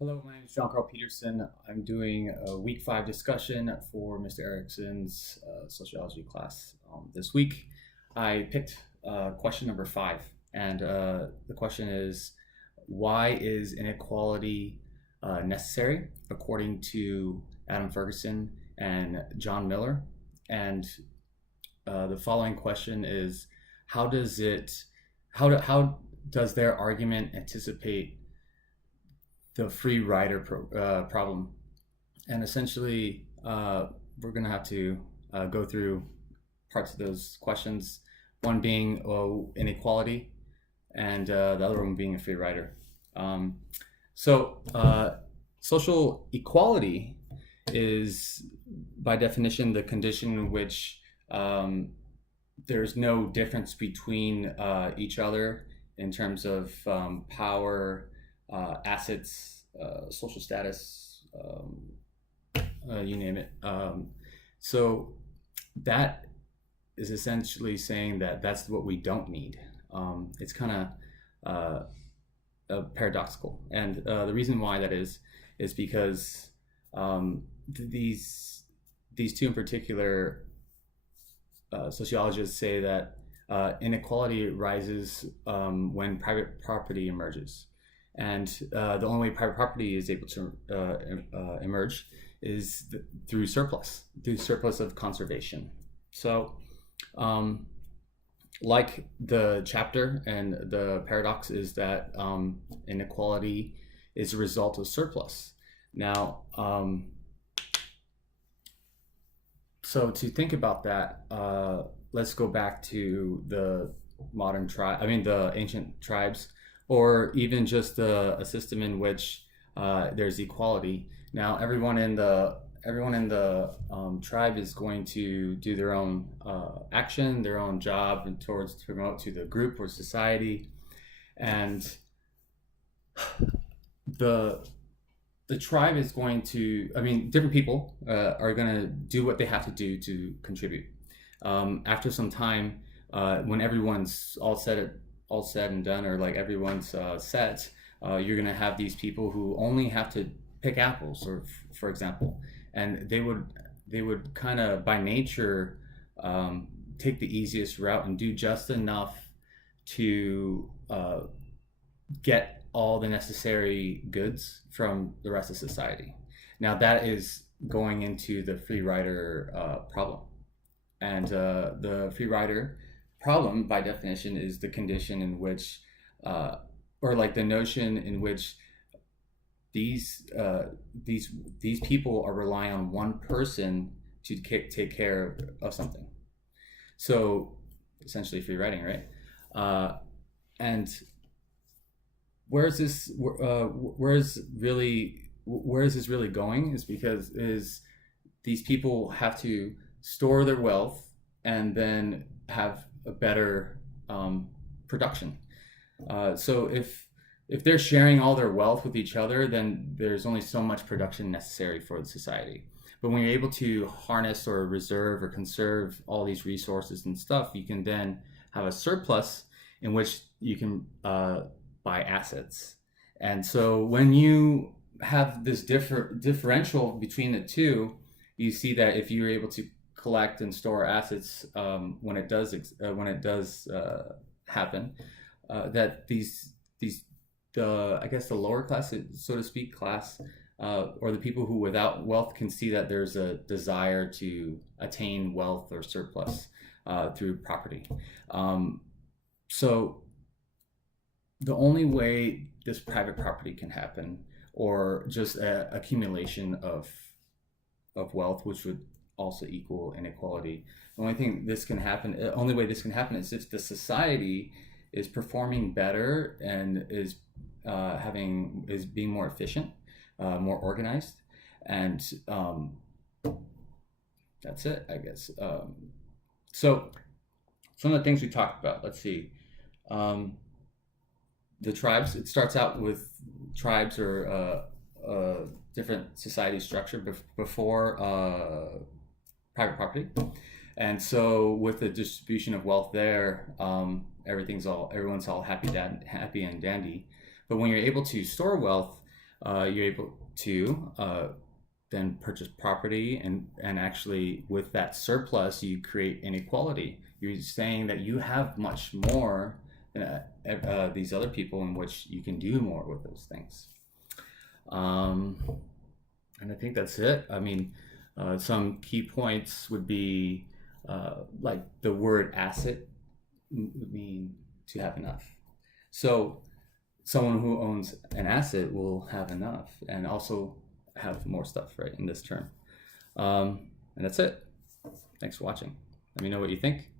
Hello, my name is Jon-Carl Peterson. I'm doing a week 5 discussion for Mr. Erickson's sociology class this week. I picked question number 5, and the question is, why is inequality necessary according to Adam Ferguson and John Millar? And the following question is, how does how does their argument anticipate the free rider problem? And essentially, we're going to have to go through parts of those questions. One being inequality, and the other one being a free rider. So, social equality is, by definition, the condition in which there's no difference between each other in terms of power, assets, social status, you name it. So that is essentially saying that that's what we don't need. It's kind of paradoxical, and the reason why that is because these two in particular sociologists say that inequality rises when private property emerges. And the only way private property is able to emerge is through surplus of conservation. So, like the chapter, and the paradox is that inequality is a result of surplus. Now, so to think about that, let's go back to the the ancient tribes, or even just a system in which there's equality. Now, everyone in the tribe is going to do their own action, their own job, and towards to promote to the group or society, and the tribe is going to. Different people are going to do what they have to do to contribute. After some time, when everyone's all said and done, or like everyone's set, you're going to have these people who only have to pick apples, or for example, and they would kind of by nature take the easiest route and do just enough to get all the necessary goods from the rest of society. Now, that is going into the free rider problem, and the free rider problem, by definition, is the condition in which, or like the notion in which these people are relying on one person to take care of something. So essentially, free riding, right? And where is this really going? Is because these people have to store their wealth and then have a better production. So if they're sharing all their wealth with each other, then there's only so much production necessary for the society. But when you're able to harness or reserve or conserve all these resources and stuff, you can then have a surplus in which you can buy assets. And so when you have this differential between the two, you see that if you're able to collect and store assets when it does happen, that the lower class, so to speak, class, or the people who without wealth can see that there's a desire to attain wealth or surplus through property. So the only way this private property can happen, or just accumulation of wealth, which would also equal inequality. The only way this can happen is if the society is performing better and is being more efficient, more organized, and that's it, I guess. So some of the things we talked about. Let's see. The tribes. It starts out with tribes, or different society structure before private property, and so with the distribution of wealth there, everyone's all happy and dandy. But when you're able to store wealth, you're able to then purchase property, and actually with that surplus you create inequality. You're saying that you have much more than these other people, in which you can do more with those things. And I think that's it. I mean, some key points would be like the word asset would mean to have enough. So someone who owns an asset will have enough and also have more stuff, right, in this term. And that's it. Thanks for watching. Let me know what you think.